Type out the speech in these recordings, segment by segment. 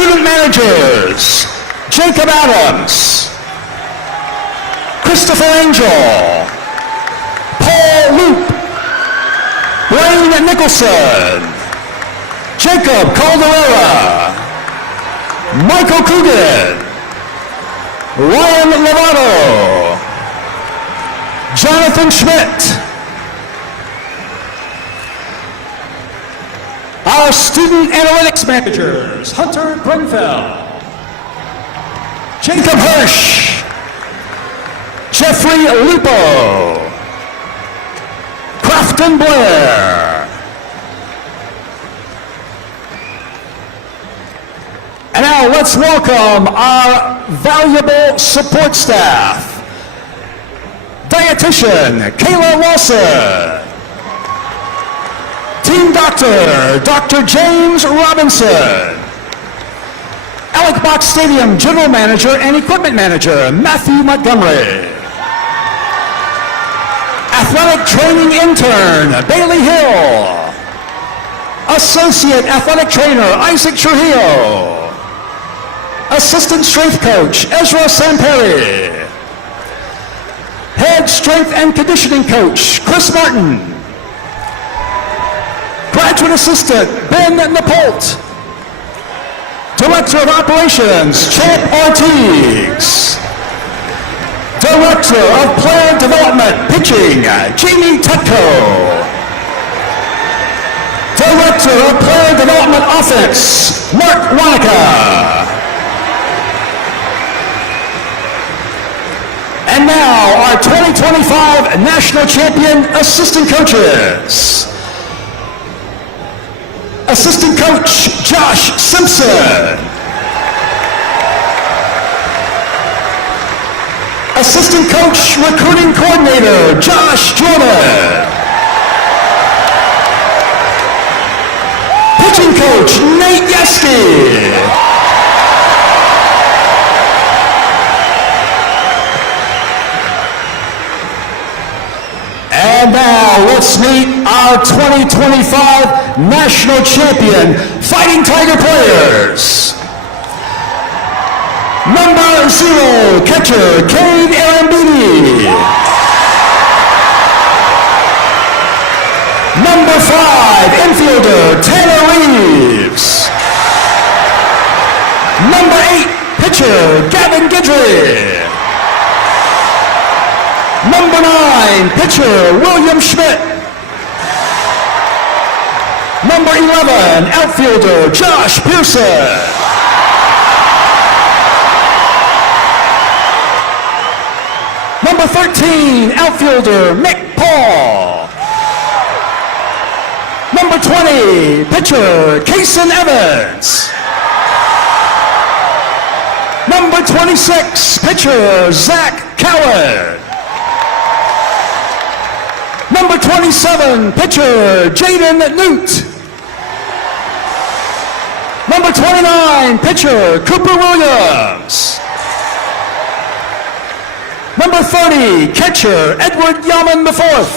student managers, Jacob Adams, Christopher Angel, Paul Loop, Blaine Nicholson, Jacob Calderera, Michael Coogan, Ryan Lovato, Jonathan Schmidt. Our student analytics managers, Hunter Grenfell, Jacob Hirsch, Jeffrey Lupo, Crafton Blair. And now let's welcome our valuable support staff. Dietitian, Kayla Lawson. Team Doctor, Dr. James Robinson. Alec Box Stadium General Manager and Equipment Manager, Matthew Montgomery. Athletic Training Intern, Bailey Hill. Associate Athletic Trainer, Isaac Trujillo. Assistant Strength Coach, Ezra Samperi. Head Strength and Conditioning Coach, Chris Martin. Graduate Assistant, Ben Napolt. Director of Operations, Champ Ortiz. Director of Player Development, Pitching, Jamie Tutko. Director of Player Development Offense, Mark Wanaka. And now, our 2025 National Champion Assistant Coaches. Assistant Coach, Josh Simpson. Assistant Coach, Recruiting Coordinator, Josh Jordan. Pitching Coach, Nate Yeski. And now let's meet our 2025 National Champion Fighting Tiger players. Number 0, catcher, Kade Anderson. Number 5, infielder, Tanner Reeves. Number 8, pitcher, Gavin Guidry. Number 9, pitcher, William Schmidt. Number 11, outfielder, Josh Pearson. Number 13, outfielder, Mick Paul. Number 20, pitcher, Kason Evans. Number 26, pitcher, Zach Cowan. Number 27, pitcher, Jaden Newt. Number 29, pitcher, Cooper Williams. Number 30, catcher, Edward Yaman IV.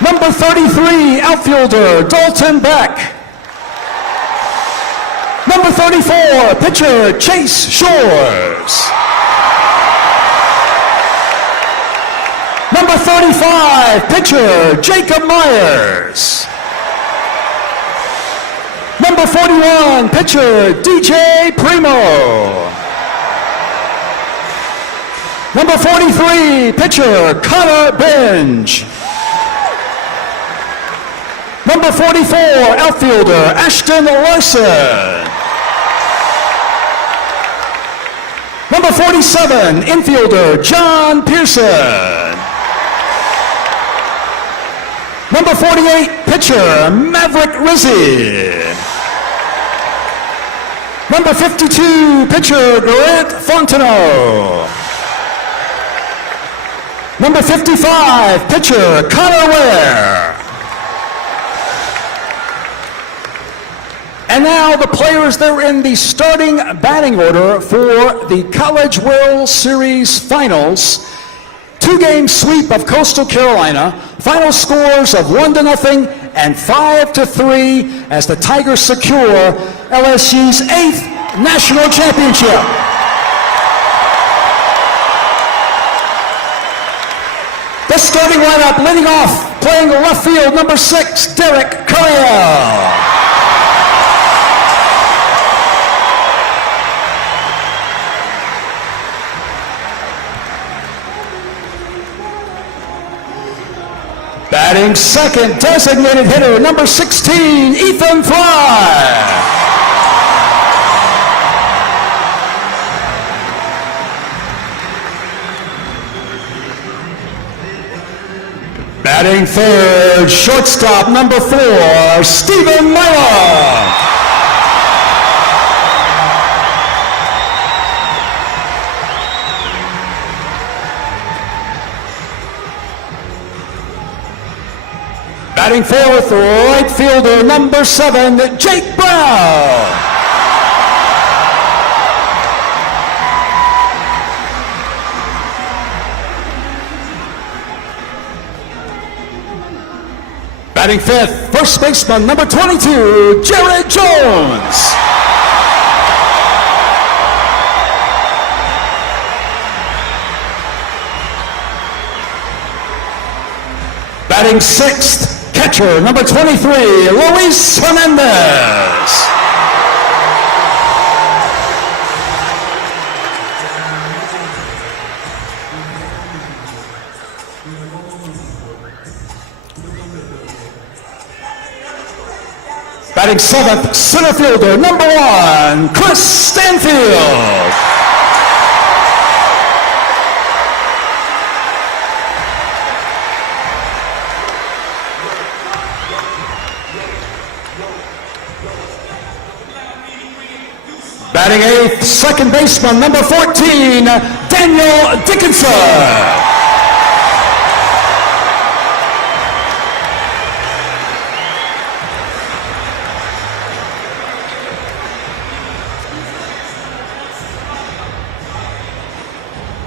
Number 33, outfielder, Dalton Beck. Number 34, pitcher, Chase Shores. Number 35, pitcher, Jacob Myers. Number 41, pitcher, DJ Primo. Number 43, pitcher, Connor Benj. Number 44, outfielder, Ashton Larson. Number 47, infielder, John Pearson. Number 48, pitcher, Maverick Rizzi. Number 52, pitcher, Grant Fontenot. Number 55, pitcher, Connor Ware. And now the players that are in the starting batting order for the College World Series Finals. 2-game sweep of Coastal Carolina, final scores of 1-0 and 5-3 as the Tigers secure LSU's 8th national championship. The starting lineup leading off, playing left field, number 6, Derek Carriel. Batting second, designated hitter, number 16, Ethan Fry. Batting third, shortstop, number 4, Stephen Milam. Batting fourth, right fielder, number 7, Jake Brown. Batting fifth, first baseman, number 22, Jared Jones. Batting sixth, catcher, number 23, Luis Hernandez. Batting seventh, center fielder, number 1, Chris Stanfield. Batting eighth, second baseman, number 14, Daniel Dickinson.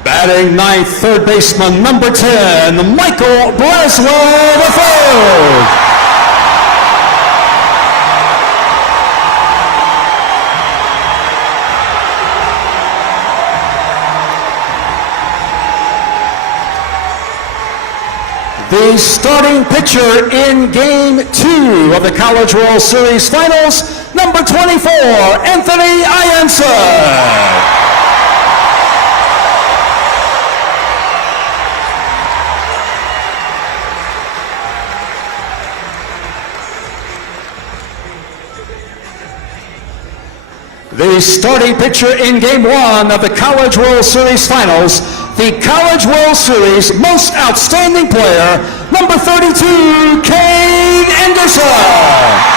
Batting ninth, third baseman, number 10, Michael Braswell III. The starting pitcher in Game 2 of the College World Series Finals, number 24, Anthony Ianson. The starting pitcher in Game 1 of the College World Series Finals, the College World Series Most Outstanding Player, number 32, Kade Anderson.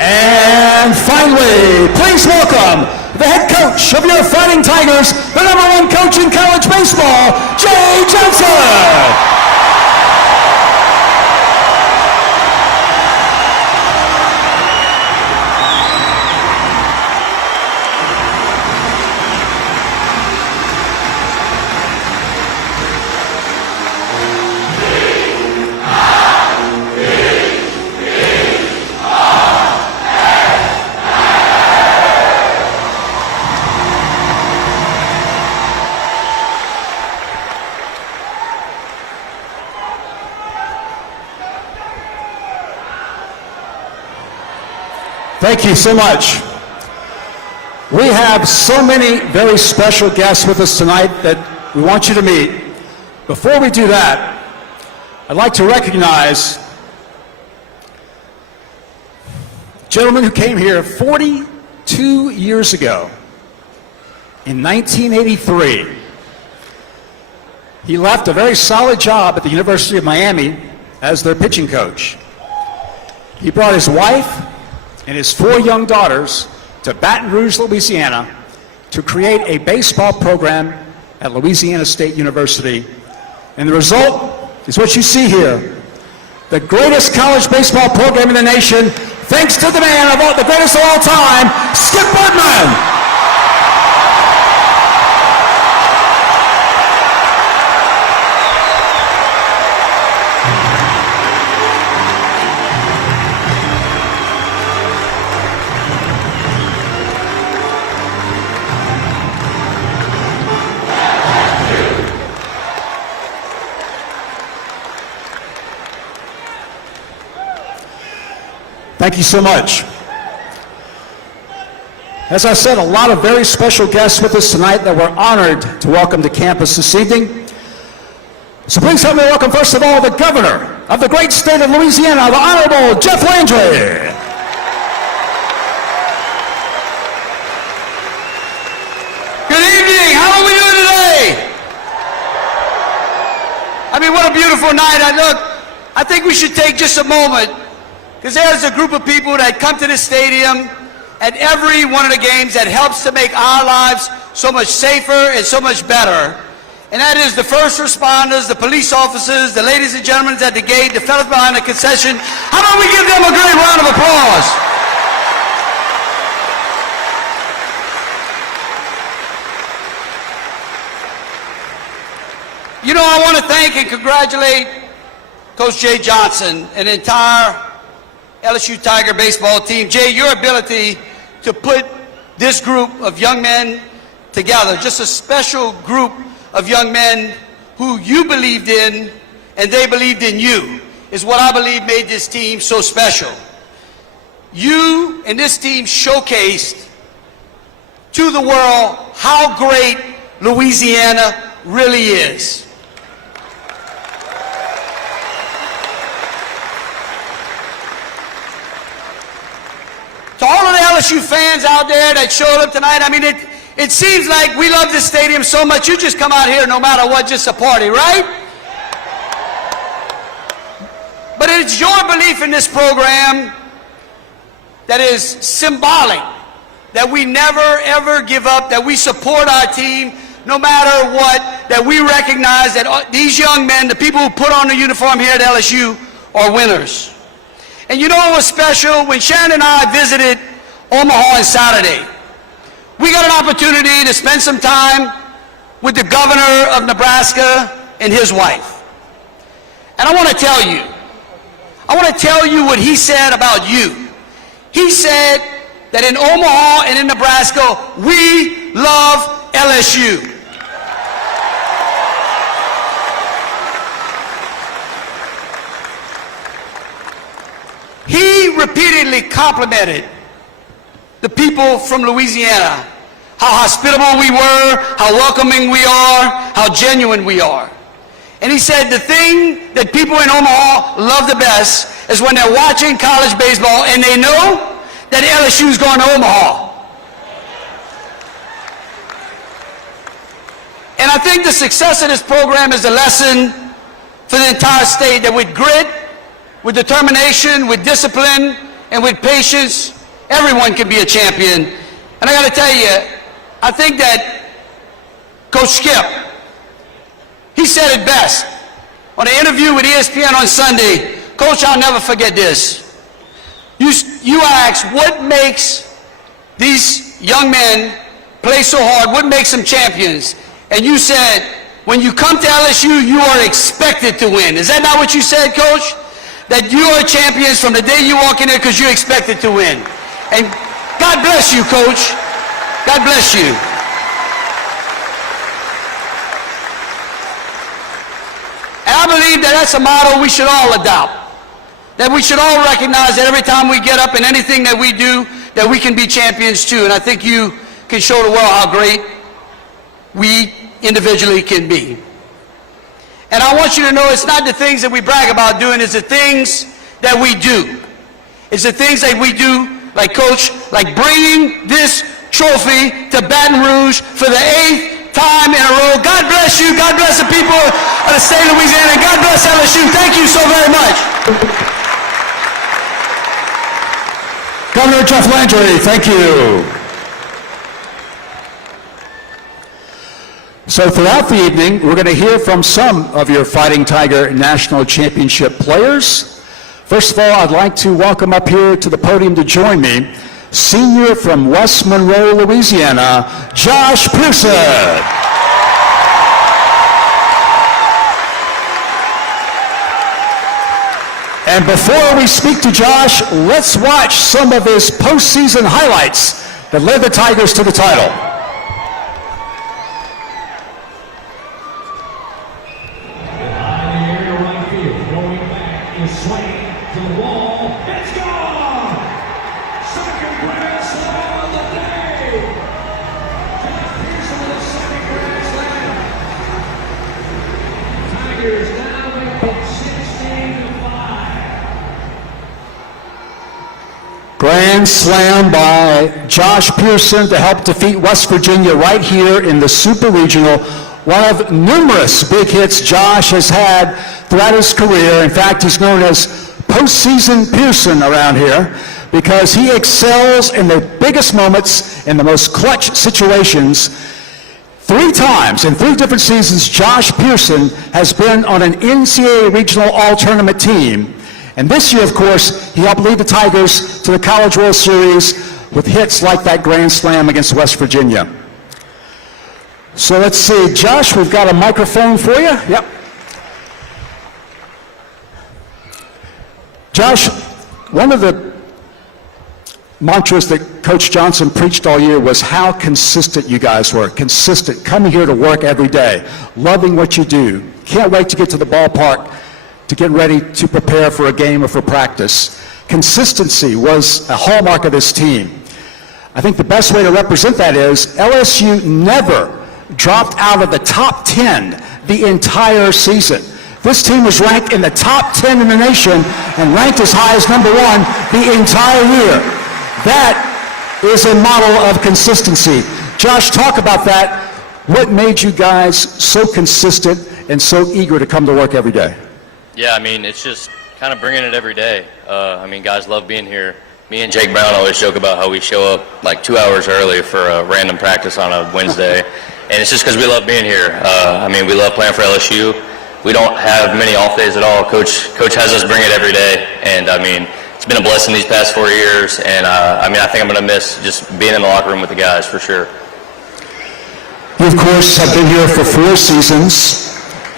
And finally, please welcome the head coach of your Fighting Tigers, the #1 coach in college baseball, Jay Johnson. Thank you so much. We have so many very special guests with us tonight that we want you to meet. Before we do that, I'd like to recognize a gentleman who came here 42 years ago, in 1983. He left a very solid job at the University of Miami as their pitching coach. He brought his wife and his 4 young daughters to Baton Rouge, Louisiana, to create a baseball program at Louisiana State University. And the result is what you see here. The greatest college baseball program in the nation, thanks to the man of all, the greatest of all time, Skip Bertman. Thank you so much. As I said, a lot of very special guests with us tonight that we're honored to welcome to campus this evening. So please help me welcome, first of all, the governor of the great state of Louisiana, the Honorable Jeff Landry. Good evening. How are we doing today? I mean, what a beautiful night. I think we should take just a moment, because there's a group of people that come to this stadium at every one of the games that helps to make our lives so much safer and so much better. And that is the first responders, the police officers, the ladies and gentlemen at the gate, the fellas behind the concession. How about we give them a great round of applause? You know, I want to thank and congratulate Coach Jay Johnson and the entire LSU Tiger baseball team. Jay, your ability to put this group of young men together, just a special group of young men who you believed in and they believed in you, is what I believe made this team so special. You and this team showcased to the world how great Louisiana really is. To all of the LSU fans out there that showed up tonight, I mean, it seems like we love this stadium so much, you just come out here no matter what, just a party, right? But it's your belief in this program that is symbolic, that we never, ever give up, that we support our team no matter what, that we recognize that these young men, the people who put on the uniform here at LSU, are winners. And you know what was special? When Sharon and I visited Omaha on Saturday, we got an opportunity to spend some time with the governor of Nebraska and his wife. And I want to tell you what he said about you. He said that in Omaha and in Nebraska, we love LSU. He repeatedly complimented the people from Louisiana, how hospitable we were, how welcoming we are, how genuine we are. And he said the thing that people in Omaha love the best is when they're watching college baseball and they know that LSU is going to Omaha. And I think the success of this program is a lesson for the entire state, that with grit, with determination, with discipline, and with patience, everyone can be a champion. And I got to tell you, I think that Coach Skip, he said it best on an interview with ESPN on Sunday. Coach, I'll never forget this. You asked, what makes these young men play so hard? What makes them champions? And you said, when you come to LSU, you are expected to win. Is that not what you said, Coach? That you are champions from the day you walk in there because you're expected to win. And God bless you, Coach. God bless you. And I believe that that's a motto we should all adopt. That we should all recognize that every time we get up in anything that we do, that we can be champions too. And I think you can show the world how great we individually can be. And I want you to know it's not the things that we brag about doing, it's the things that we do. It's the things that we do, like Coach, like bringing this trophy to Baton Rouge for the 8th time in a row. God bless you. God bless the people of the state of Louisiana. God bless LSU. Thank you so very much. Governor Jeff Landry, thank you. So throughout the evening, we're going to hear from some of your Fighting Tiger National Championship players. First of all, I'd like to welcome up here to the podium to join me, senior from West Monroe, Louisiana, Josh Pearson. And before we speak to Josh, let's watch some of his postseason highlights that led the Tigers to the title. Grand slam by Josh Pearson to help defeat West Virginia right here in the Super Regional. One of numerous big hits Josh has had throughout his career. In fact, he's known as Postseason Pearson around here because he excels in the biggest moments, in the most clutch situations. 3 times in 3 different seasons, Josh Pearson has been on an NCAA Regional All-Tournament team. And this year, of course, he helped lead the Tigers to the College World Series with hits like that grand slam against West Virginia. So let's see, Josh, we've got a microphone for you. Yep. Josh, one of the mantras that Coach Johnson preached all year was how consistent you guys were. Consistent, coming here to work every day, loving what you do. Can't wait to get to the ballpark to get ready to prepare for a game or for practice. Consistency was a hallmark of this team. I think the best way to represent that is LSU never dropped out of the top 10 the entire season. This team was ranked in the top 10 in the nation and ranked as high as number 1 the entire year. That is a model of consistency. Josh, talk about that. What made you guys so consistent and so eager to come to work every day? Yeah, I mean, it's just kind of bringing it every day. I mean, guys love being here. Me and Jake Brown always joke about how we show up like 2 hours early for a random practice on a Wednesday, and it's just because we love being here. I mean, we love playing for LSU. We don't have many off days at all. Coach has us bring it every day, and I mean, it's been a blessing these past 4 years, and I mean, I think I'm going to miss just being in the locker room with the guys for sure. You, of course, have been here for 4 seasons.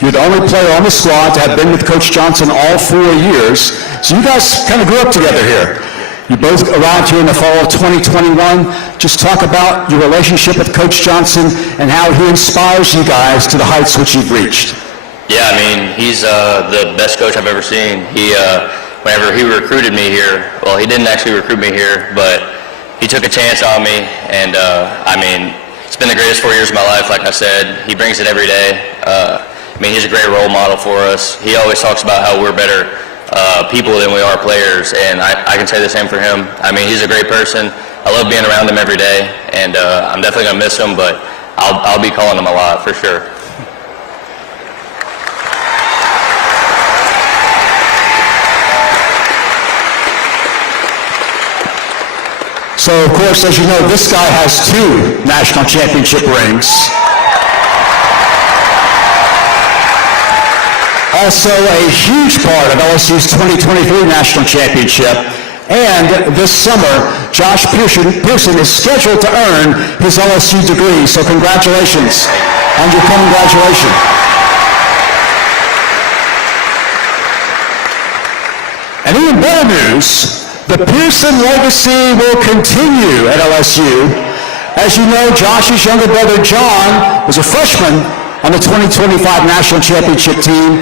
You're the only player on the squad to have been with Coach Johnson all 4 years. So you guys kind of grew up together here. You both arrived here in the fall of 2021. Just talk about your relationship with Coach Johnson and how he inspires you guys to the heights which you've reached. Yeah, I mean, he's the best coach I've ever seen. Whenever he recruited me here, well, he didn't actually recruit me here, but he took a chance on me, and I mean, it's been the greatest 4 years of my life, like I said. He brings it every day. I mean, he's a great role model for us. He always talks about how we're better people than we are players, and I can say the same for him. I mean, he's a great person. I love being around him every day, and I'm definitely going to miss him, but I'll be calling him a lot for sure. So, of course, as you know, this guy has 2 national championship rings. Also a huge part of LSU's 2023 national championship. And this summer, Josh Pearson is scheduled to earn his LSU degree. So congratulations on your coming graduation. And even better news, the Pearson legacy will continue at LSU. As you know, Josh's younger brother John was a freshman on the 2025 national championship team.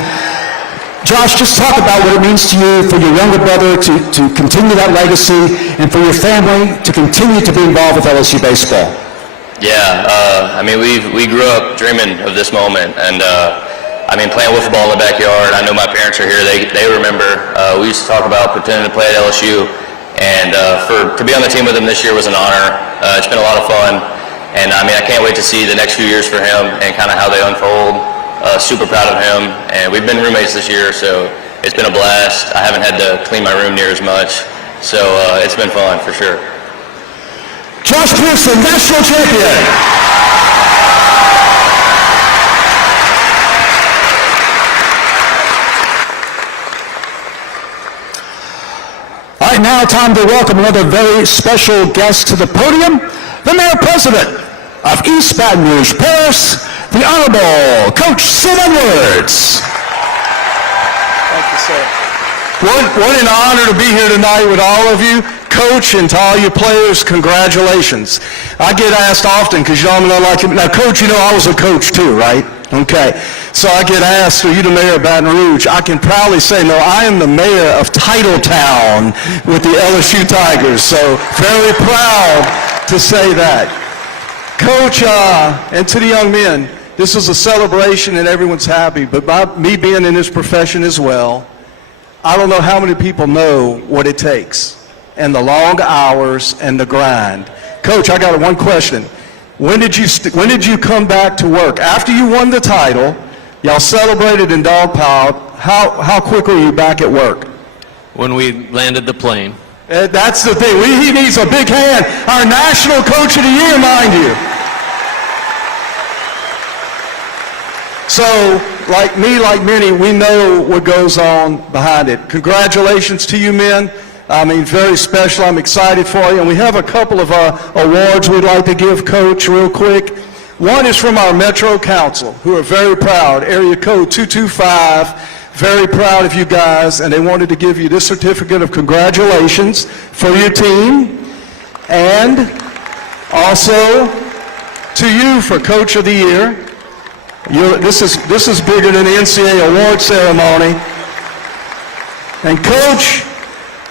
Josh, just talk about what it means to you for your younger brother to continue that legacy and for your family to continue to be involved with LSU baseball. Yeah, I mean, we grew up dreaming of this moment, and I mean, playing wiffle ball in the backyard. I know my parents are here. They remember. We used to talk about pretending to play at LSU, and to be on the team with him this year was an honor. It's been a lot of fun, and I mean, I can't wait to see the next few years for him and kind of how they unfold. Super proud of him, and we've been roommates this year, so it's been a blast. I haven't had to clean my room near as much, so it's been fun for sure. Josh Pearson, national champion. now time to welcome another very special guest to the podium, the Mayor President of East Baton Rouge Parish, the Honorable Coach Sid Edwards. Thank you, sir. What an honor to be here tonight with all of you. Coach, and to all your players, congratulations. I get asked often, because y'all know like it. Now, Coach, you know I was a coach too, right? Okay. So I get asked, are you the mayor of Baton Rouge? I can proudly say, no, I am the mayor of Titletown with the LSU Tigers. So very proud to say that. Coach, and to the young men, this is a celebration and everyone's happy, but by me being in this profession as well, I don't know how many people know what it takes and the long hours and the grind. Coach, I got one question. When did you come back to work? After you won the title, y'all celebrated and dogpiled. How quickly are you back at work? When we landed the plane. That's the thing. He needs a big hand. Our National Coach of the Year, mind you. So, like me, like many, we know what goes on behind it. Congratulations to you men. I mean, very special. I'm excited for you. And we have a couple of awards we'd like to give Coach real quick. One is from our Metro Council, who are very proud. Area Code 225, very proud of you guys. And they wanted to give you this certificate of congratulations for your team. And also to you for Coach of the Year. This is bigger than the NCAA award ceremony. And Coach,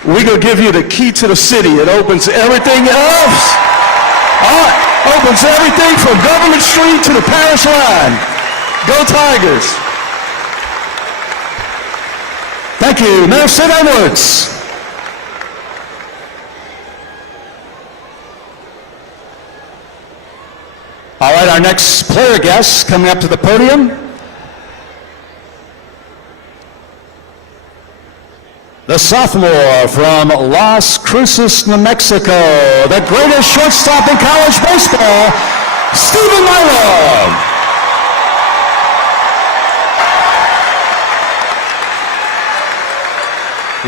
we're going to give you the key to the city. It opens everything else. Opens everything from Government Street to the Parish line. Go Tigers. Thank you, Mayor Sid Edwards. All right, our next player guest coming up to the podium. The sophomore from Las Cruces, New Mexico, the greatest shortstop in college baseball, Stephen Milam.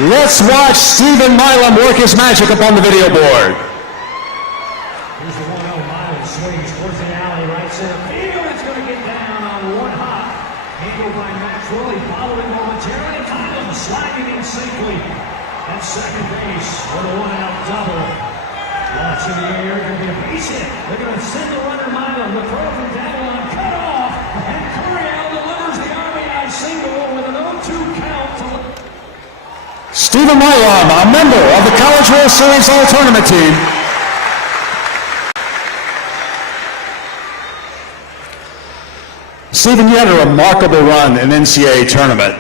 Let's watch Stephen Milam work his magic up on the video board. Here's the 1-0 Milam swings towards the alley, right center field. It's going to get down on one hop. Handled by Maxwell. He followed it momentarily. Milam sliding in safely at second base for the one-out double. Lots in the air. Going to be a base hit. They're going to send the runner Milam. The throw from Davalon cut off. And Curiel delivers the RBI single with an 0-2 count to Stephen Milam, a member of the College World Series All-Tournament team. Stephen, you had a remarkable run in NCAA tournament.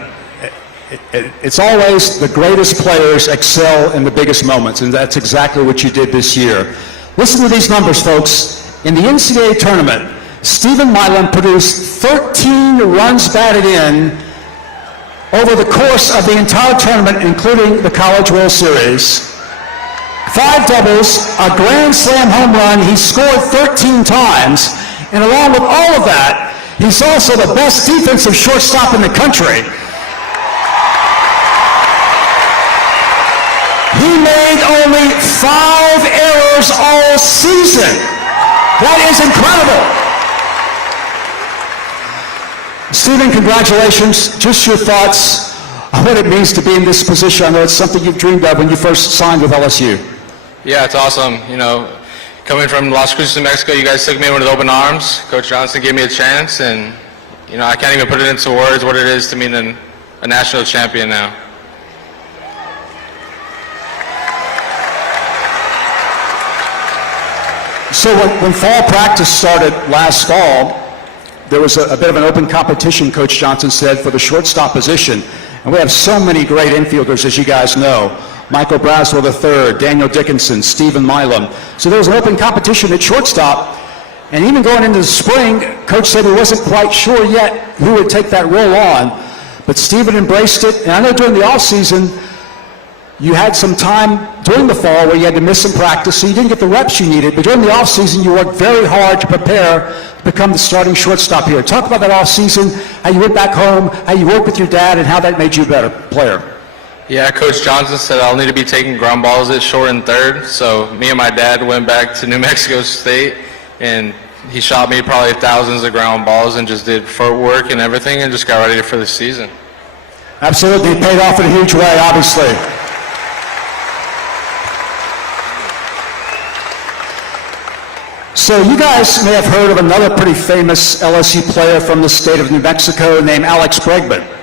It's always the greatest players excel in the biggest moments, and that's exactly what you did this year. Listen to these numbers, folks. In the NCAA tournament, Stephen Milam produced 13 runs batted in over the course of the entire tournament, including the College World Series. 5 doubles, a grand slam home run. He scored 13 times, and along with all of that, he's also the best defensive shortstop in the country. He made only 5 errors all season. That is incredible. Stephen, congratulations. Just your thoughts on what it means to be in this position. I know it's something you've dreamed of when you first signed with LSU. Yeah, it's awesome. You know, coming from Las Cruces, New Mexico, you guys took me in with open arms. Coach Johnson gave me a chance, and, you know, I can't even put it into words what it is to mean a national champion now. So when fall practice started last fall, there was a bit of an open competition, Coach Johnson said, for the shortstop position. And we have so many great infielders, as you guys know. Michael Braswell III, Daniel Dickinson, Stephen Milam. So there was an open competition at shortstop. And even going into the spring, Coach said he wasn't quite sure yet who would take that role on. But Stephen embraced it. And I know during the offseason, you had some time during the fall where you had to miss some practice, so you didn't get the reps you needed. But during the offseason, you worked very hard to prepare to become the starting shortstop here. Talk about that offseason, how you went back home, how you worked with your dad, and how that made you a better player. Yeah, Coach Johnson said I'll need to be taking ground balls at short and third. So me and my dad went back to New Mexico State, and he shot me probably thousands of ground balls and just did footwork and everything and just got ready for the season. Absolutely, it paid off in a huge way, obviously. So you guys may have heard of another pretty famous LSU player from the state of New Mexico named Alex Bertman.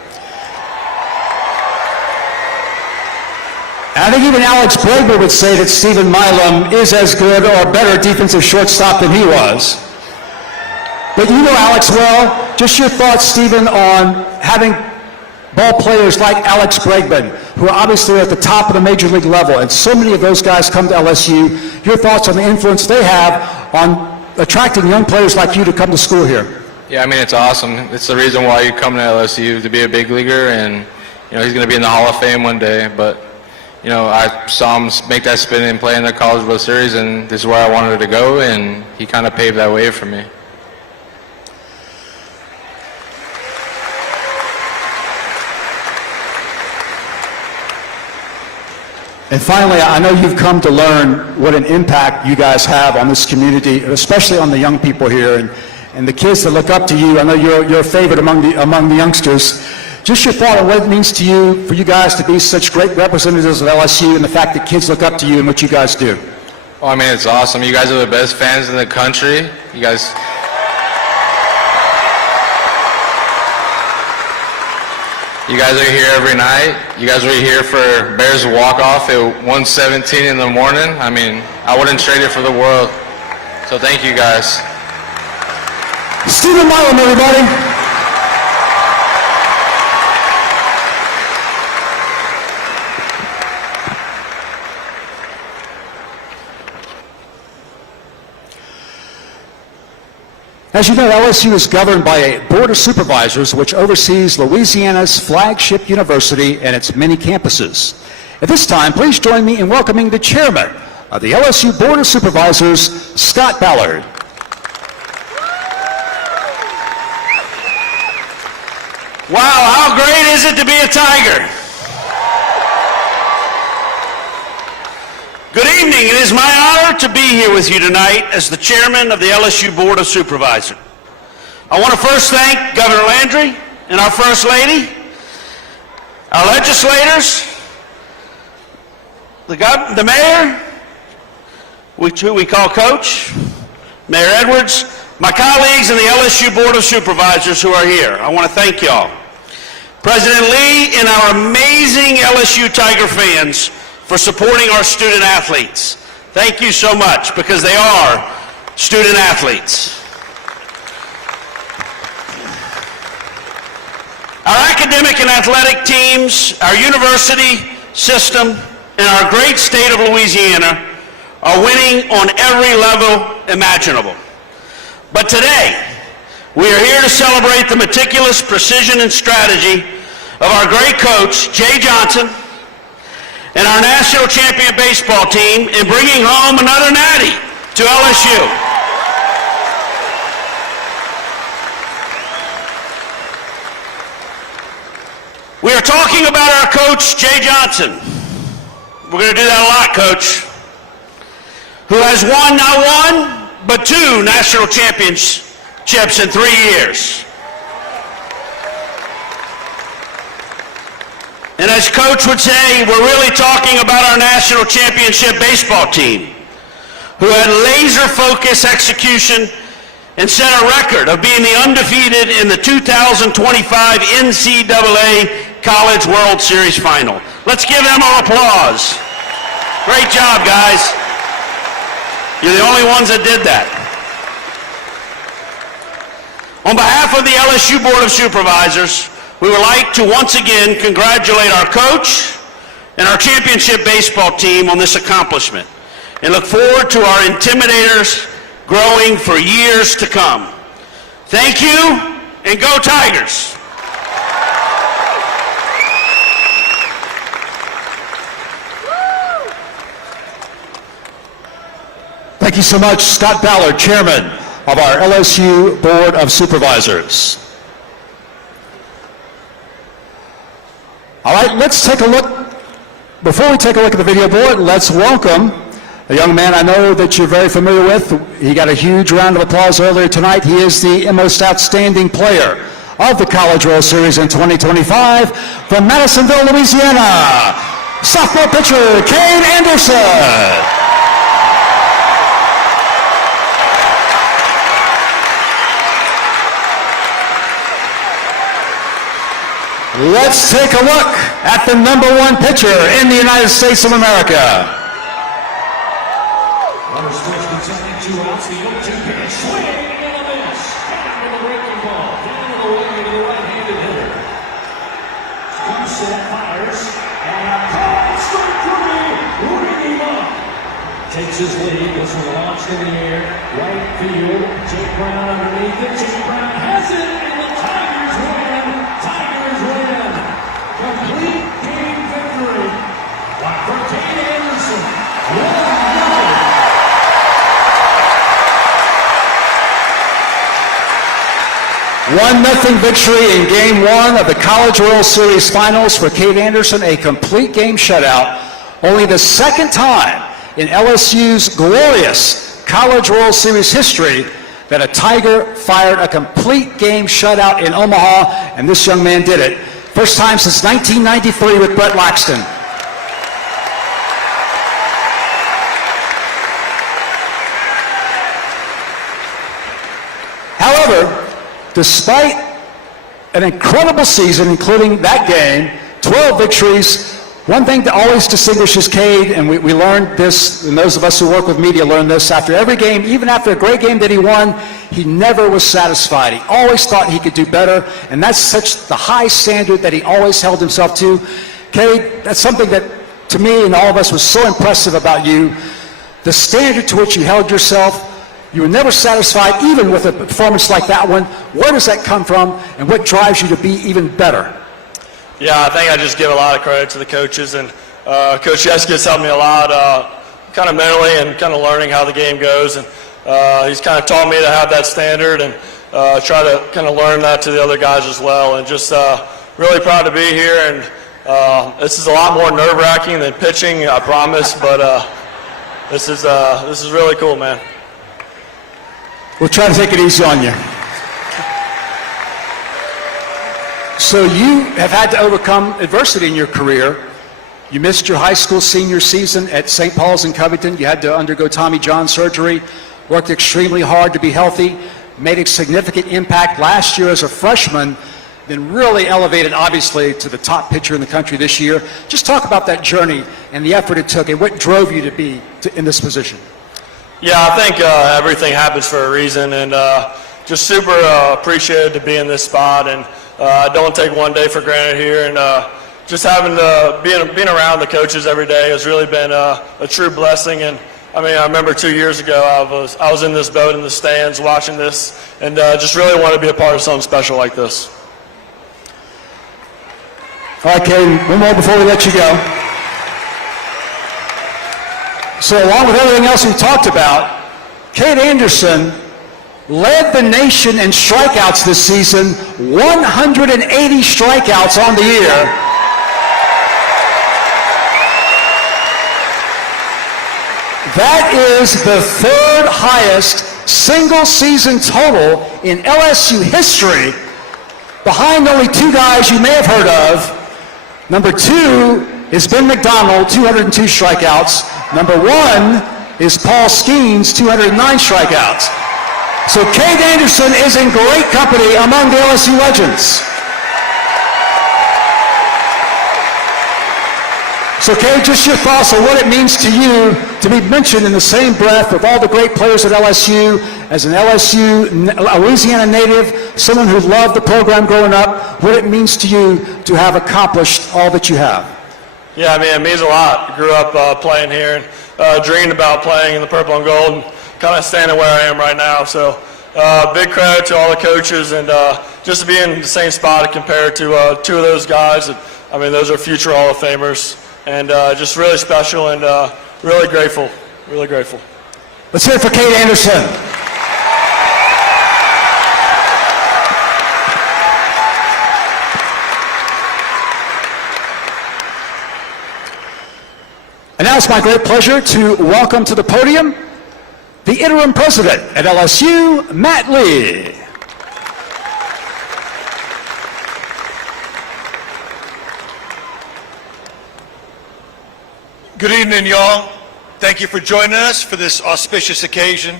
I think even Alex Bertman would say that Stephen Milam is as good or better defensive shortstop than he was. But you know Alex well. Just your thoughts, Stephen, on having ball players like Alex Bertman, who are obviously at the top of the major league level, and so many of those guys come to LSU. Your thoughts on the influence they have on attracting young players like you to come to school here? Yeah, I mean, it's awesome. It's the reason why you come to LSU, to be a big leaguer, and he's going to be in the Hall of Fame one day. But I saw him make that spin and play in the College World Series, and this is where I wanted to go, and he kind of paved that way for me. And finally, I know you've come to learn what an impact you guys have on this community, especially on the young people here and the kids that look up to you. I know you're a favorite among the youngsters. Just your thought on what it means to you, for you guys to be such great representatives of LSU, and the fact that kids look up to you and what you guys do. Well, I mean, it's awesome. You guys are the best fans in the country. You guys are here every night. You guys were here for Bears walk-off at 1:17 in the morning. I mean, I wouldn't trade it for the world. So thank you guys. Stephen Milam, everybody. As you know, LSU is governed by a Board of Supervisors which oversees Louisiana's flagship university and its many campuses. At this time, please join me in welcoming the chairman of the LSU Board of Supervisors, Scott Ballard. Wow, how great is it to be a Tiger? Good evening. It is my honor to be here with you tonight as the chairman of the LSU Board of Supervisors. I want to first thank Governor Landry and our First Lady, our legislators, the mayor, who we call Coach, Mayor Edwards, my colleagues in the LSU Board of Supervisors who are here. I want to thank y'all. President Lee and our amazing LSU Tiger fans for supporting our student athletes. Thank you so much, because they are student athletes. Our academic and athletic teams, our university system, and our great state of Louisiana are winning on every level imaginable. But today, we are here to celebrate the meticulous precision and strategy of our great coach, Jay Johnson, and our national champion baseball team in bringing home another natty to LSU. We are talking about our coach, Jay Johnson. We're going to do that a lot, Coach, who has won not one, but 2 national championships in 3 years. And as Coach would say, we're really talking about our national championship baseball team, who had laser-focused execution and set a record of being the undefeated in the 2025 NCAA College World Series Final. Let's give them our applause. Great job, guys. You're the only ones that did that. On behalf of the LSU Board of Supervisors, we would like to once again congratulate our coach and our championship baseball team on this accomplishment, and look forward to our Intimidators growing for years to come. Thank you, and go Tigers! Thank you so much, Scott Ballard, chairman of our LSU Board of Supervisors. All right, let's take a look Before we take a look at the video board, let's welcome a young man I know that you're very familiar with. He got a huge round of applause earlier tonight. He is the most outstanding player of the College World Series in 2025 from Madisonville, Louisiana. Sophomore pitcher, Kade Anderson. Let's take a look at the #1 pitcher in the United States of America. Runner switch concerning 2 outs. The 0-2 pitch. Swing and a miss. Down to the breaking ball. Down to the way to the right-handed hitter. Comes set, fires. And a call. Strike 3. Ring him up. Takes his lead. This one launched in the air. Right field. Jake Brown underneath it. Jake Brown has it. And the Tigers win. Tigers win. Complete game victory. For Kade Anderson. 1-0. One 0 victory in Game 1 of the College World Series Finals for Kade Anderson, a complete game shutout. Only the second time in LSU's glorious College World Series history that a Tiger fired a complete game shutout in Omaha, and this young man did it. First time since 1993 with Brett Laxton. However, despite an incredible season, including that game, 12 victories, one thing that always distinguishes Kade, and we learned this, and those of us who work with media learned this, after every game, even after a great game that he won, he never was satisfied. He always thought he could do better, and that's such the high standard that he always held himself to. Kade, that's something that, to me and all of us, was so impressive about you. The standard to which you held yourself. You were never satisfied, even with a performance like that one. Where does that come from, and what drives you to be even better? Yeah, I think I just give a lot of credit to the coaches, and Coach Jessica's helped me a lot, kind of mentally and kind of learning how the game goes, and he's kind of taught me to have that standard and try to kind of learn that to the other guys as well, and just really proud to be here. And this is a lot more nerve-wracking than pitching, I promise, but this is really cool, man. We'll try to take it easy on you. So you have had to overcome adversity in your career. You missed your high school senior season at St. Paul's in Covington. You had to undergo Tommy John surgery, worked extremely hard to be healthy, made a significant impact last year as a freshman, then really elevated, obviously, to the top pitcher in the country this year. Just talk about that journey and the effort it took and what drove you to be in this position. Yeah, I think everything happens for a reason, and just super appreciated to be in this spot, and I don't take one day for granted here, and just having to being around the coaches every day has really been a true blessing. And I mean, I remember 2 years ago I was in this boat in the stands watching this, and just really want to be a part of something special like this. All right, Kade, one more before we let you go. So along with everything else we talked about, Kade Anderson led the nation in strikeouts this season, 180 strikeouts on the year. That is the third highest single season total in LSU history, behind only 2 guys you may have heard of. Number 2 is Ben McDonald, 202 strikeouts. Number 1 is Paul Skeens, 209 strikeouts. So Kade Anderson is in great company among the LSU legends. So Kade, just your thoughts on what it means to you to be mentioned in the same breath with all the great players at LSU, as an LSU, Louisiana native, someone who loved the program growing up, what it means to you to have accomplished all that you have. Yeah, I mean, it means a lot. Grew up playing here and dreamed about playing in the purple and gold, and kind of standing where I am right now. So big credit to all the coaches, and just to be in the same spot compared to 2 of those guys. I mean, those are future Hall of Famers, and just really special and really grateful, really grateful. Let's hear it for Kade Anderson. And now it's my great pleasure to welcome to the podium the Interim President at LSU, Matt Lee. Good evening, y'all. Thank you for joining us for this auspicious occasion.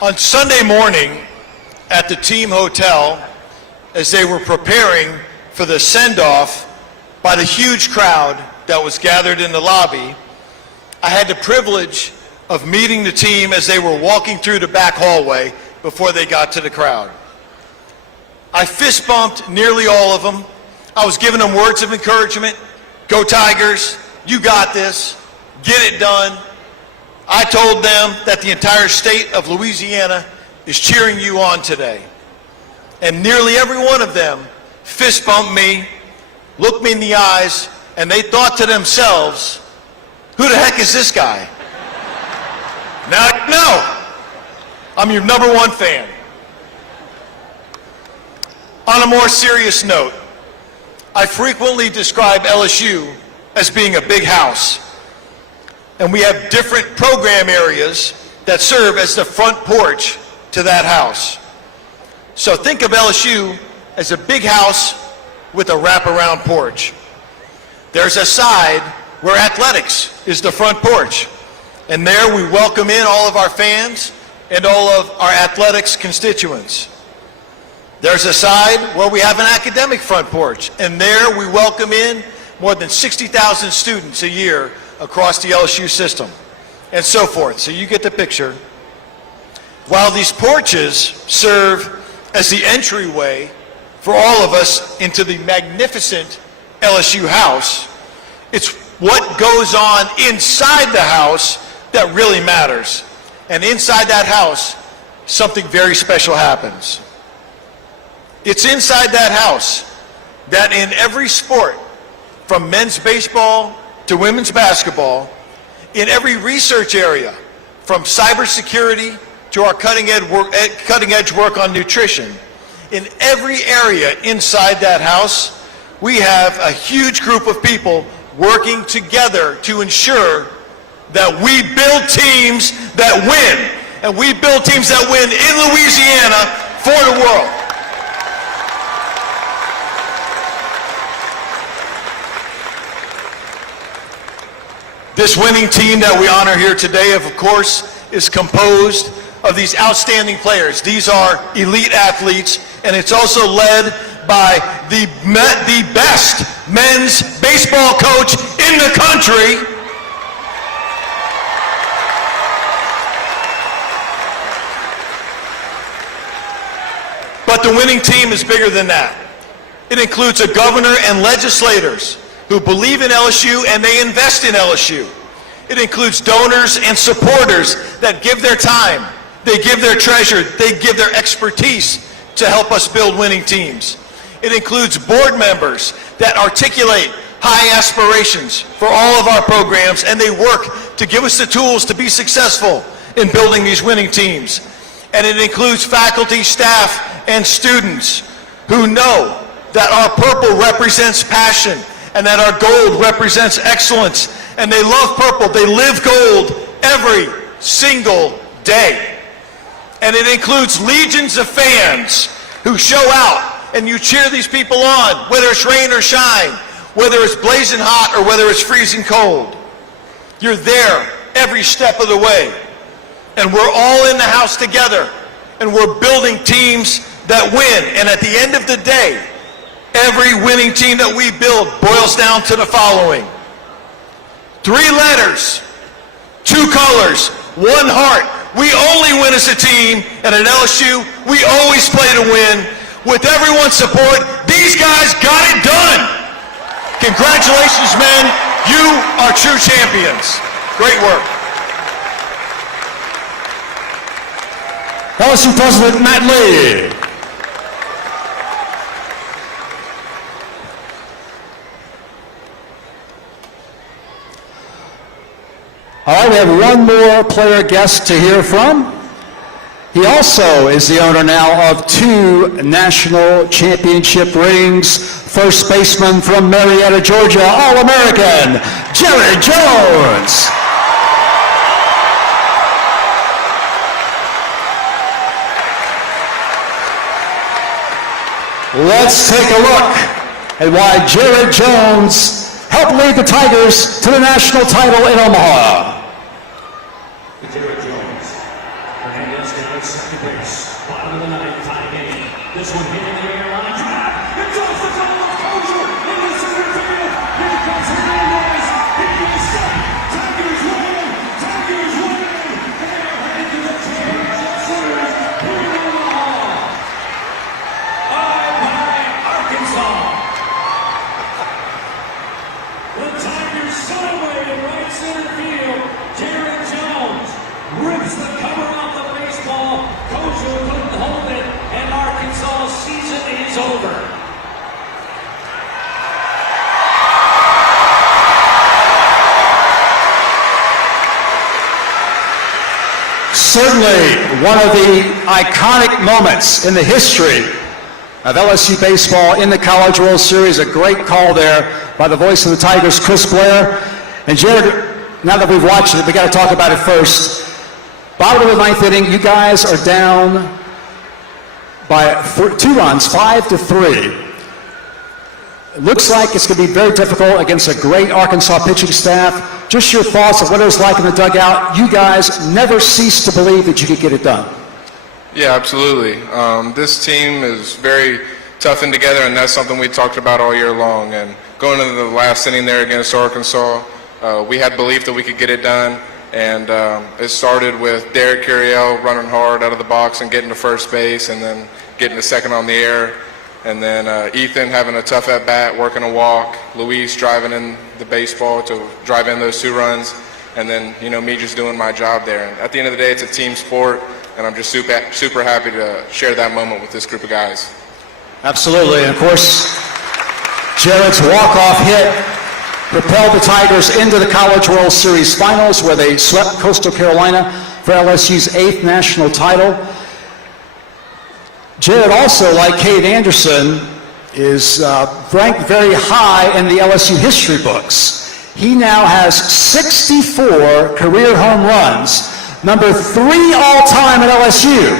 On Sunday morning at the team hotel, as they were preparing for the send-off by the huge crowd that was gathered in the lobby, I had the privilege of meeting the team as they were walking through the back hallway before they got to the crowd. I fist bumped nearly all of them. I was giving them words of encouragement. Go Tigers, you got this, get it done. I told them that the entire state of Louisiana is cheering you on today. And nearly every one of them fist bumped me, looked me in the eyes, and they thought to themselves, who the heck is this guy? Now you know, I'm your #1 fan. On a more serious note, I frequently describe LSU as being a big house, and we have different program areas that serve as the front porch to that house. So think of LSU as a big house with a wraparound porch. There's a side where athletics is the front porch, and there we welcome in all of our fans and all of our athletics constituents. There's a side where we have an academic front porch, and there we welcome in more than 60,000 students a year across the LSU system, and so forth. So you get the picture. While these porches serve as the entryway for all of us into the magnificent LSU house, it's what goes on inside the house that really matters. And inside that house, something very special happens. It's inside that house that in every sport, from men's baseball to women's basketball, in every research area, from cybersecurity to our cutting-edge work on nutrition, in every area inside that house, we have a huge group of people working together to ensure that we build teams that win, and we build teams that win in Louisiana for the world. This winning team that we honor here today, of course, is composed of these outstanding players. These are elite athletes, and it's also led by the best men's baseball coach in the country. But the winning team is bigger than that. It includes a governor and legislators who believe in LSU and they invest in LSU. It includes donors and supporters that give their time, they give their treasure, they give their expertise to help us build winning teams. It includes board members that articulate high aspirations for all of our programs, and they work to give us the tools to be successful in building these winning teams. And it includes faculty, staff, and students who know that our purple represents passion and that our gold represents excellence. And they love purple, they live gold every single day. And it includes legions of fans who show out and you cheer these people on, whether it's rain or shine, whether it's blazing hot or whether it's freezing cold. You're there every step of the way. And we're all in the house together, and we're building teams that win. And at the end of the day, every winning team that we build boils down to the following: 3 letters, 2 colors, 1 heart. We only win as a team, and at LSU, we always play to win. With everyone's support, these guys got it done. Congratulations, men. You are true champions. Great work. LSU President Matt Lee. All right, we have one more player guest to hear from. He also is the owner now of 2 national championship rings. First baseman from Marietta, Georgia, All-American, Jared Jones. Let's take a look at why Jared Jones helped lead the Tigers to the national title in Omaha. Jared Jones. Hernandez down second base. Bottom of the ninth, tie game. This one hit in the air line drive. It's off the goal of Kosher in the center field. Here comes Hernandez. It is set. Tigers win. Tigers win. They are headed to the championship series here in Omaha. Bye-bye, Arkansas. The Tigers celebrate in right center field. Jared Jones rips the cover off the baseball. Kosher couldn't hold it, and Arkansas' season is over. Certainly one of the iconic moments in the history of LSU baseball in the College World Series. A great call there by the voice of the Tigers, Chris Blair. And Jared, now that we've watched it, we got to talk about it first. Bottom of the ninth inning, you guys are down by 2 runs, 5-3. It looks like it's going to be very difficult against a great Arkansas pitching staff. Just your thoughts of what it was like in the dugout. You guys never ceased to believe that you could get it done. Yeah, absolutely. This team is very tough and together, and that's something we talked about all year long. And going into the last inning there against Arkansas, we had belief that we could get it done. And it started with Derek Curiel running hard out of the box and getting to first base, and then getting to second on the air. And then Ethan having a tough at-bat, working a walk. Luis driving in the baseball to drive in those 2 runs. And then, me just doing my job there. And at the end of the day, it's a team sport, and I'm just super happy to share that moment with this group of guys. Absolutely. And of course, Jared's walk-off hit propelled the Tigers into the College World Series Finals, where they swept Coastal Carolina for LSU's 8th national title. Jared also, like Kade Anderson, is ranked very high in the LSU history books. He now has 64 career home runs, number 3 all-time at LSU.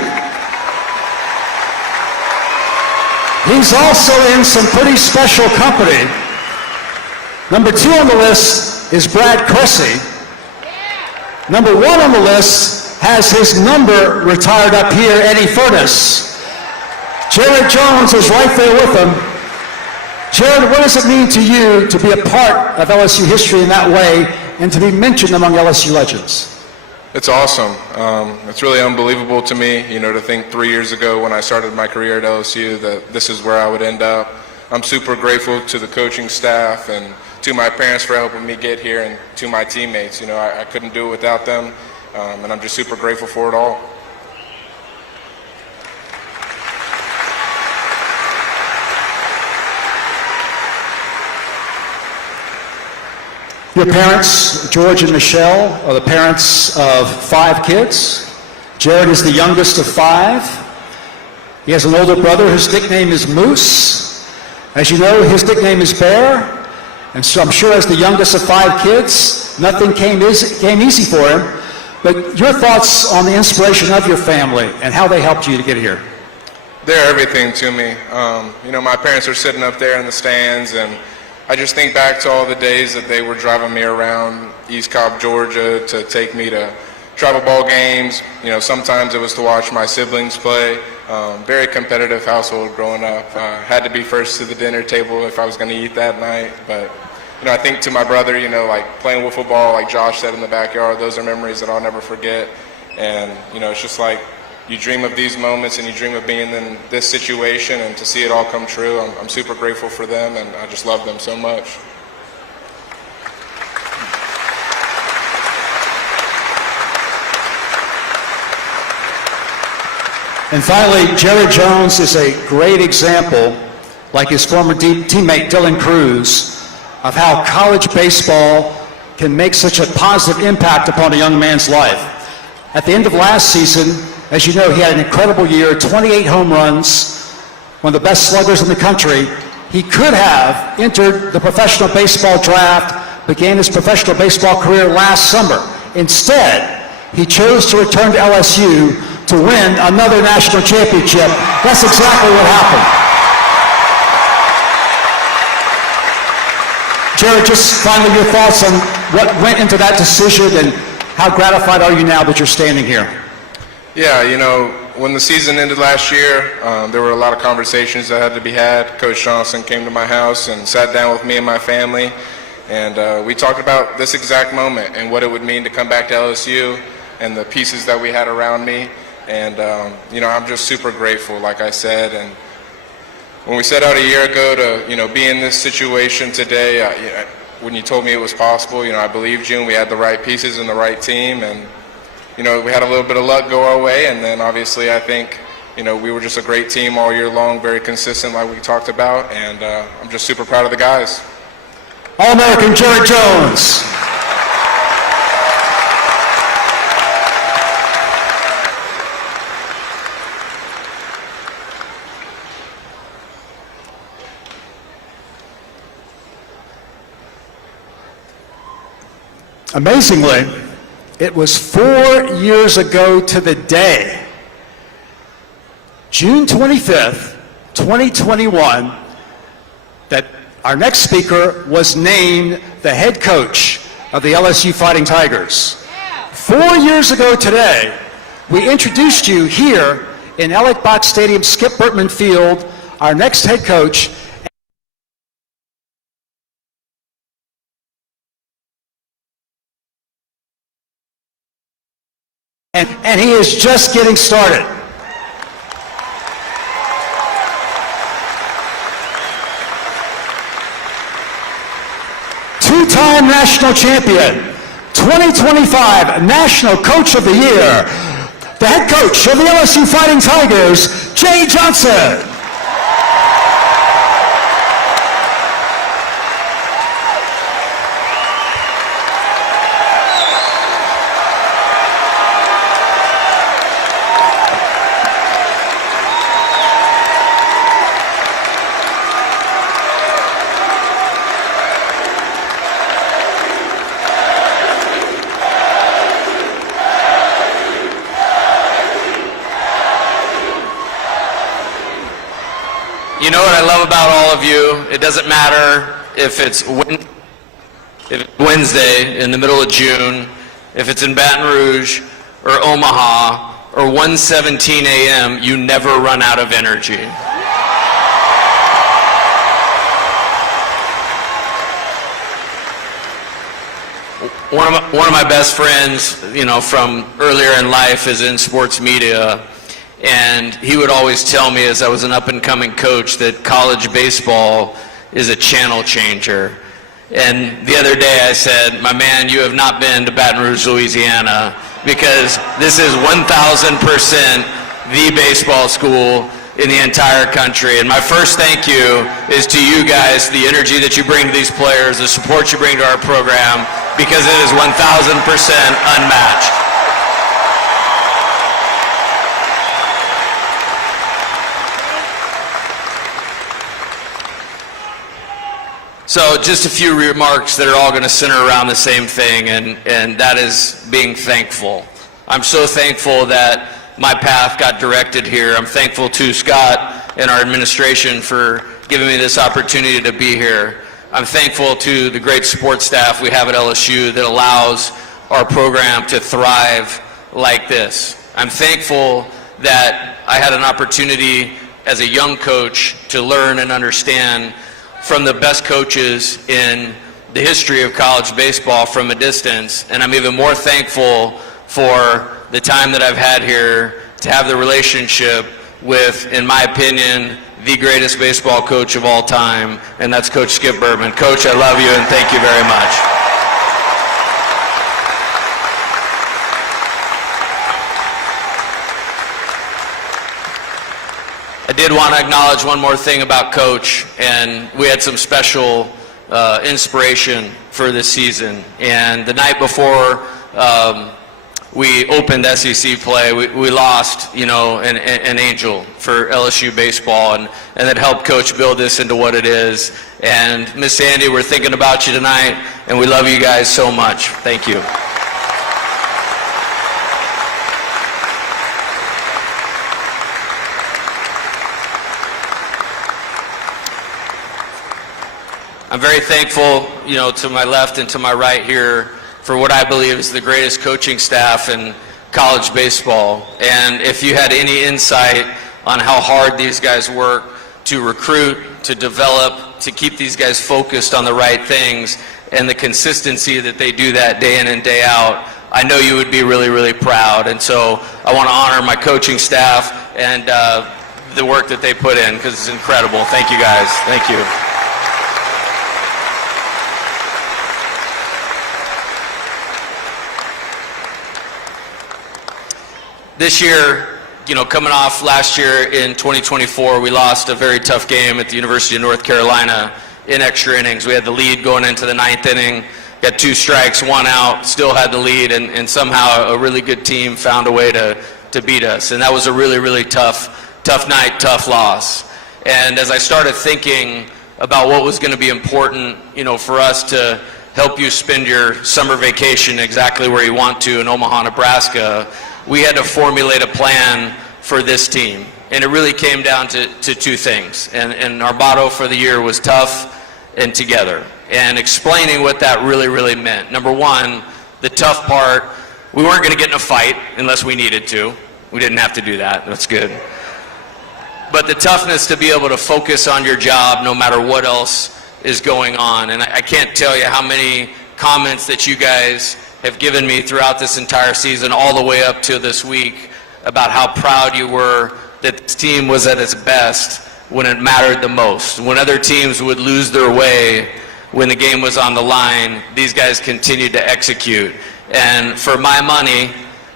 He's also in some pretty special company. Number 2 on the list is Brad Cressy. Number 1 on the list has his number retired up here, Eddie Furness. Jared Jones is right there with him. Jared, what does it mean to you to be a part of LSU history in that way and to be mentioned among LSU legends? It's awesome. It's really unbelievable to me, to think 3 years ago when I started my career at LSU that this is where I would end up. I'm super grateful to the coaching staff and to my parents for helping me get here, and to my teammates. I couldn't do it without them, and I'm just super grateful for it all. Your parents, George and Michelle, are the parents of 5 kids. Jared is the youngest of 5. He has an older brother whose nickname is Moose. As you know, his nickname is Bear. And so I'm sure as the youngest of 5 kids, nothing came easy for him. But your thoughts on the inspiration of your family and how they helped you to get here? They're everything to me. My parents are sitting up there in the stands, and I just think back to all the days that they were driving me around East Cobb, Georgia, to take me to travel ball games. Sometimes it was to watch my siblings play. Very competitive household growing up. Had to be first to the dinner table if I was going to eat that night. But, I think to my brother, like playing wiffle ball, like Josh said, in the backyard, those are memories that I'll never forget. And, it's just like you dream of these moments and you dream of being in this situation, and to see it all come true, I'm super grateful for them, and I just love them so much. And finally, Jared Jones is a great example, like his former teammate Dylan Cruz, of how college baseball can make such a positive impact upon a young man's life. At the end of last season, as you know, he had an incredible year, 28 home runs, one of the best sluggers in the country. He could have entered the professional baseball draft, began his professional baseball career last summer. Instead, he chose to return to LSU to win another national championship. That's exactly what happened. Jared, just finally your thoughts on what went into that decision and how gratified are you now that you're standing here? Yeah, you know, when the season ended last year, there were a lot of conversations that had to be had. Coach Johnson came to my house and sat down with me and my family, and we talked about this exact moment and what it would mean to come back to LSU and the pieces that we had around me. And, you know, I'm just super grateful, like I said. And when we set out a year ago to, you know, be in this situation today, when you told me it was possible, you know, I believed you, and we had the right pieces and the right team. And, you know, we had a little bit of luck go our way. And then obviously I think, you know, we were just a great team all year long, very consistent like we talked about. And I'm just super proud of the guys. All-American Jared Jones. Amazingly, it was 4 years ago to the day, June 25th, 2021, that our next speaker was named the head coach of the LSU Fighting Tigers. 4 years ago today, we introduced you here in Alec Bott Stadium, Skip Bertman Field, our next head coach. And he is just getting started. Two-time national champion, 2025 National Coach of the Year, the head coach of the LSU Fighting Tigers, Jay Johnson. You know what I love about all of you? It doesn't matter if it's Wednesday in the middle of June, if it's in Baton Rouge or Omaha or 1:17 a.m., you never run out of energy. One of my best friends, you know, from earlier in life is in sports media. And he would always tell me as I was an up-and-coming coach that college baseball is a channel changer. And the other day I said, my man, you have not been to Baton Rouge, Louisiana, because this is 1,000% the baseball school in the entire country. And my first thank you is to you guys, the energy that you bring to these players, the support you bring to our program, because it is 1,000% unmatched. So just a few remarks that are all going to center around the same thing, and that is being thankful. I'm so thankful that my path got directed here. I'm thankful to Scott and our administration for giving me this opportunity to be here. I'm thankful to the great support staff we have at LSU that allows our program to thrive like this. I'm thankful that I had an opportunity as a young coach to learn and understand from the best coaches in the history of college baseball from a distance. And I'm even more thankful for the time that I've had here to have the relationship with, in my opinion, the greatest baseball coach of all time, and that's Coach Skip Bertman. Coach, I love you and thank you very much. I did want to acknowledge one more thing about Coach, and we had some special inspiration for this season. And the night before we opened SEC play. We lost, you know, an angel for LSU baseball, and that helped Coach build this into what it is. And Miss Sandy, we're thinking about you tonight, and we love you guys so much. Thank you. I'm very thankful, you know, to my left and to my right here for what I believe is the greatest coaching staff in college baseball. And if you had any insight on how hard these guys work to recruit, to develop, to keep these guys focused on the right things, and the consistency that they do that day in and day out, I know you would be really, really proud. And so I want to honor my coaching staff and the work that they put in, because it's incredible. Thank you guys. Thank you. This year, you know, coming off last year in 2024, we lost a very tough game at the University of North Carolina in extra innings. We had the lead going into the 9th inning, got 2 strikes, 1 out, still had the lead, and somehow a really good team found a way to beat us. And that was a really, really tough night, tough loss. And as I started thinking about what was going to be important, you know, for us to help you spend your summer vacation exactly where you want to in Omaha, Nebraska, we had to formulate a plan for this team. And it really came down to 2 things. And our motto for the year was tough and together. And explaining what that really, really meant. Number 1, the tough part, we weren't going to get in a fight unless we needed to. We didn't have to do that. That's good. But the toughness to be able to focus on your job no matter what else is going on. And I can't tell you how many comments that you guys have given me throughout this entire season, all the way up to this week, about how proud you were that this team was at its best when it mattered the most. When other teams would lose their way when the game was on the line, these guys continued to execute. And for my money,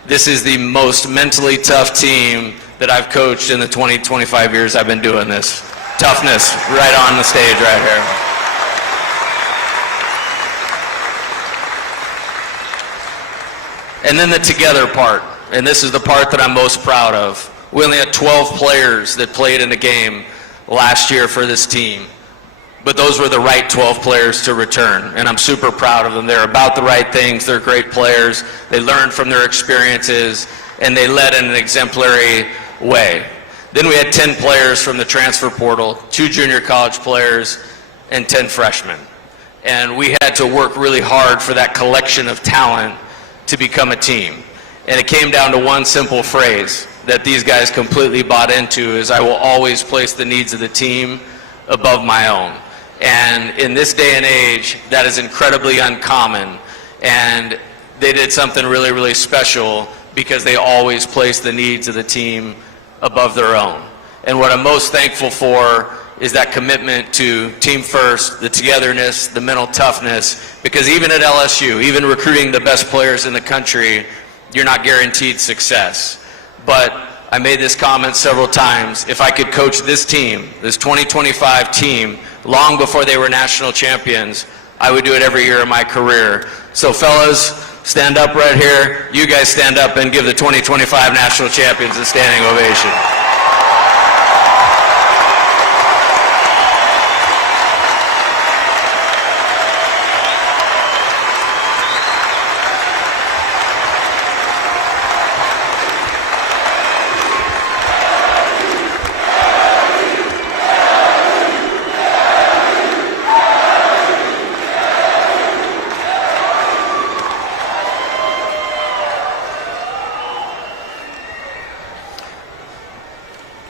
this is the most mentally tough team that I've coached in the 25 years I've been doing this. Toughness right on the stage right here. And then the together part, and this is the part that I'm most proud of. We only had 12 players that played in a game last year for this team, but those were the right 12 players to return, and I'm super proud of them. They're about the right things, they're great players, they learned from their experiences, and they led in an exemplary way. Then we had 10 players from the transfer portal, 2 junior college players, and 10 freshmen. And we had to work really hard for that collection of talent to become a team. And it came down to one simple phrase that these guys completely bought into, is I will always place the needs of the team above my own. And in this day and age, that is incredibly uncommon. And they did something really, really special because they always place the needs of the team above their own. And what I'm most thankful for is that commitment to team first, the togetherness, the mental toughness, because even at LSU, even recruiting the best players in the country, you're not guaranteed success. But I made this comment several times, if I could coach this team, this 2025 team, long before they were national champions, I would do it every year of my career. So fellas, stand up right here. You guys stand up and give the 2025 national champions a standing ovation.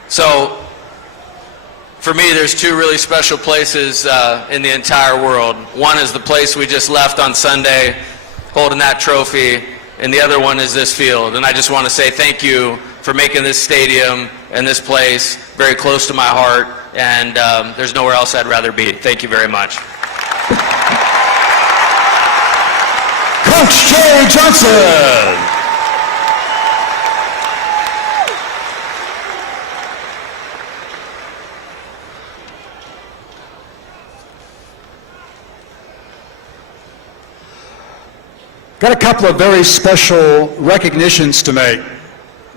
So, for me, there's 2 really special places in the entire world. One is the place we just left on Sunday, holding that trophy, and the other one is this field. And I just want to say thank you for making this stadium and this place very close to my heart, and there's nowhere else I'd rather be. Thank you very much. Coach Jay Johnson. Got a couple of very special recognitions to make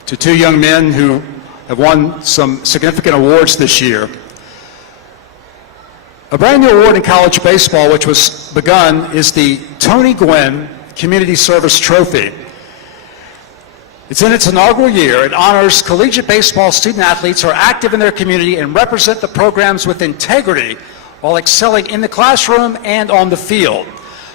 to two young men who have won some significant awards this year. A brand new award in college baseball, which was begun, is the Tony Gwynn Community Service Trophy. It's in its inaugural year. It honors collegiate baseball student athletes who are active in their community and represent the programs with integrity while excelling in the classroom and on the field.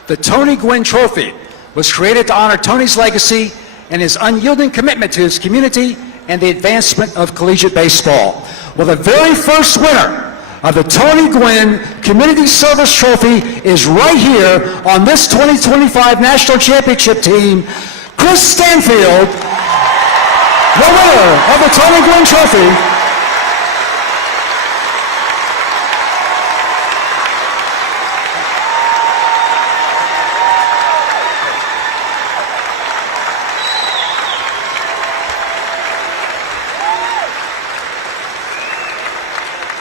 The Tony Gwynn Trophy was created to honor Tony's legacy and his unyielding commitment to his community and the advancement of collegiate baseball. Well, the very first winner of the Tony Gwynn Community Service Trophy is right here on this 2025 National Championship team, Chris Stanfield, the winner of the Tony Gwynn Trophy.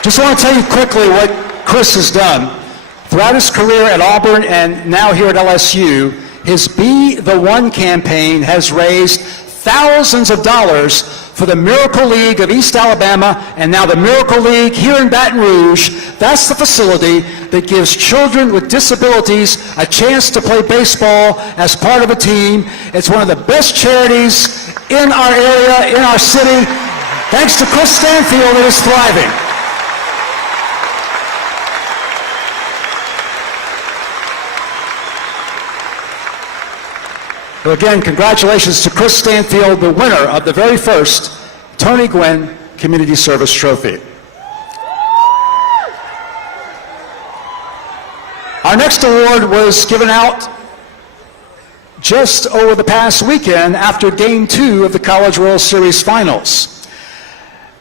Just want to tell you quickly what Chris has done. Throughout his career at Auburn and now here at LSU, his Be the One campaign has raised thousands of dollars for the Miracle League of East Alabama and now the Miracle League here in Baton Rouge. That's the facility that gives children with disabilities a chance to play baseball as part of a team. It's one of the best charities in our area, in our city. Thanks to Chris Stanfield, it is thriving. So again, congratulations to Chris Stanfield, the winner of the very first Tony Gwynn Community Service Trophy. Our next award was given out just over the past weekend after Game 2 of the College World Series Finals.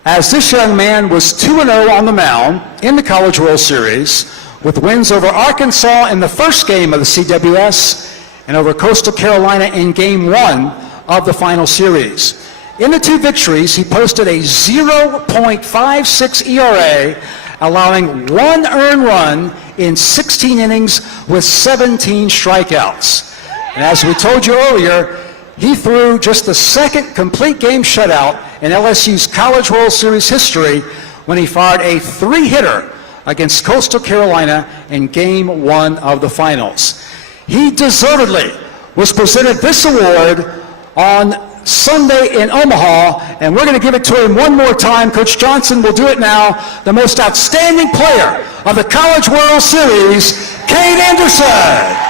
As this young man was 2-0 on the mound in the College World Series with wins over Arkansas in the first game of the CWS and over Coastal Carolina in Game 1 of the final series. In the two victories, he posted a 0.56 ERA, allowing one earned run in 16 innings with 17 strikeouts. And as we told you earlier, he threw just the second complete game shutout in LSU's College World Series history when he fired a three-hitter against Coastal Carolina in Game 1 of the finals. He deservedly was presented this award on Sunday in Omaha, and we're going to give it to him one more time. Coach Johnson will do it now. The most outstanding player of the College World Series, Kade Anderson.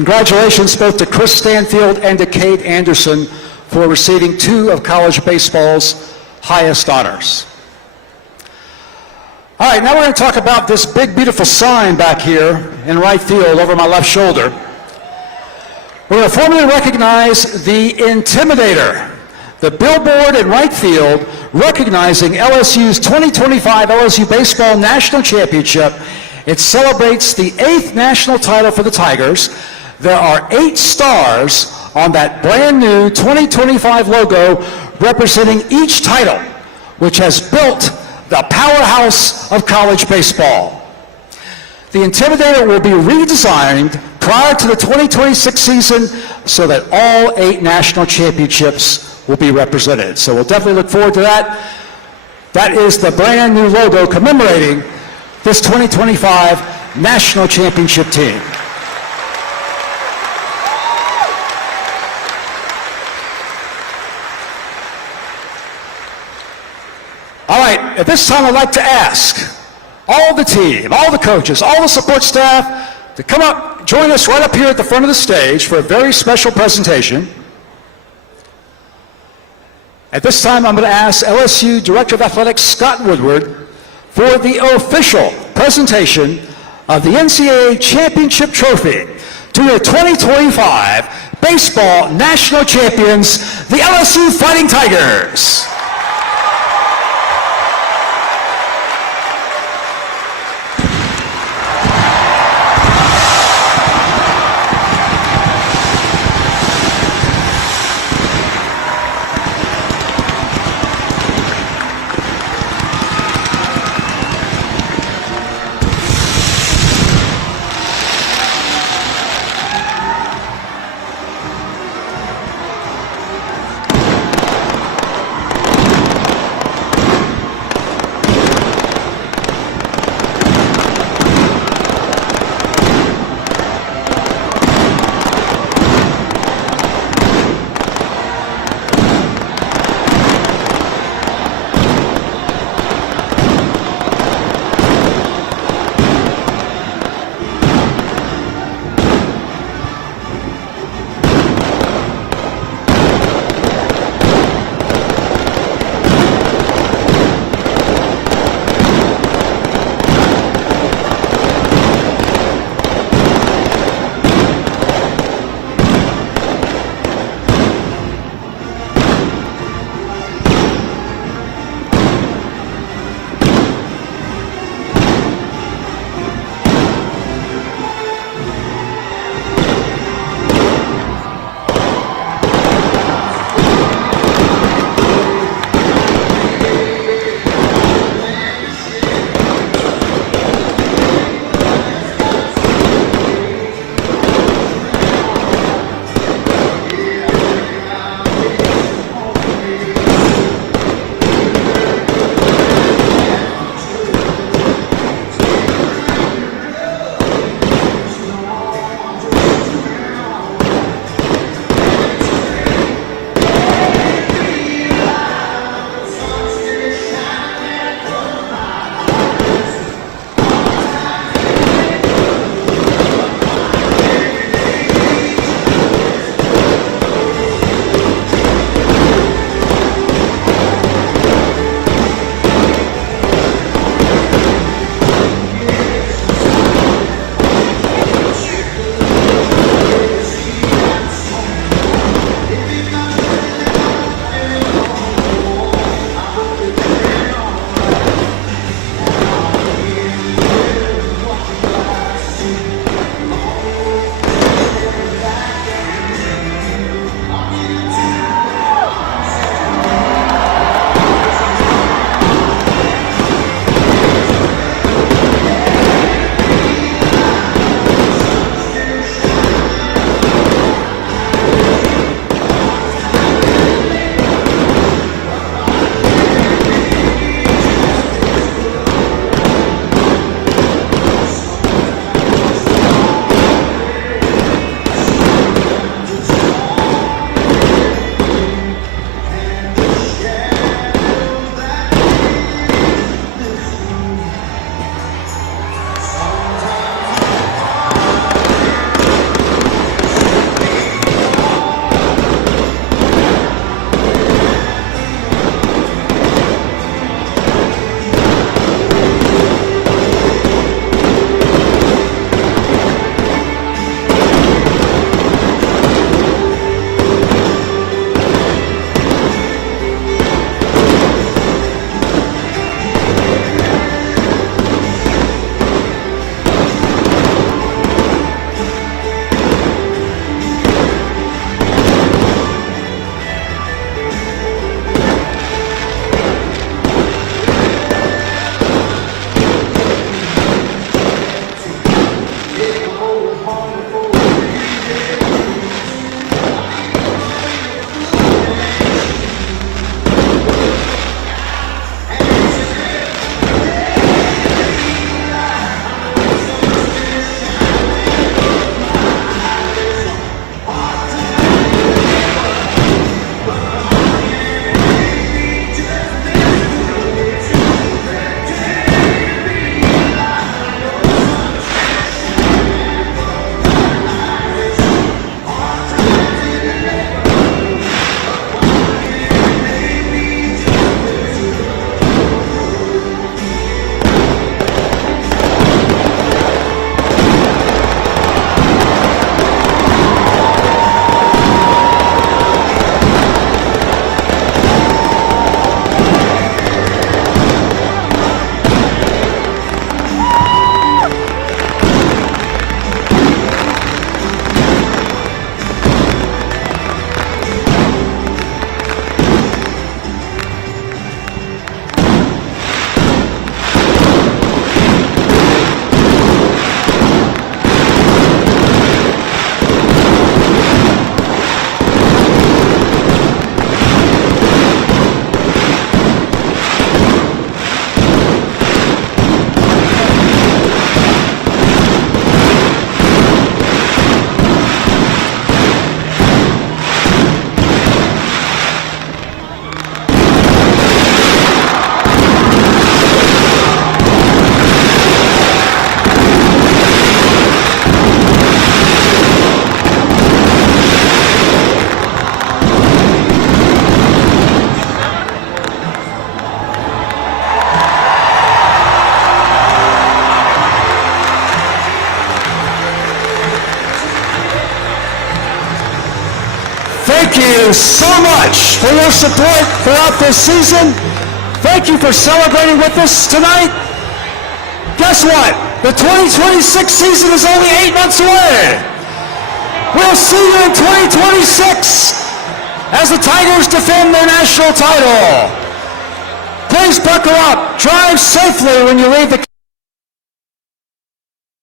Congratulations both to Chris Stanfield and to Kade Anderson for receiving two of college baseball's highest honors. All right, now we're going to talk about this big, beautiful sign back here in right field over my left shoulder. We're going to formally recognize the Intimidator, the billboard in right field recognizing LSU's 2025 LSU Baseball National Championship. It celebrates the 8th national title for the Tigers. There are 8 stars on that brand new 2025 logo representing each title, which has built the powerhouse of college baseball. The Intimidator will be redesigned prior to the 2026 season so that all 8 national championships will be represented. So we'll definitely look forward to that. That is the brand new logo commemorating this 2025 national championship team. All right, at this time I'd like to ask all the team, all the coaches, all the support staff to come up, join us right up here at the front of the stage for a very special presentation. At this time I'm going to ask LSU Director of Athletics Scott Woodward for the official presentation of the NCAA Championship Trophy to the 2025 Baseball National Champions, the LSU Fighting Tigers. you so much for your support throughout this season. Thank you for celebrating with us tonight. Guess what? The 2026 season is only 8 months away. We'll see you in 2026 as the Tigers defend their national title. Please buckle up. Drive safely when you leave the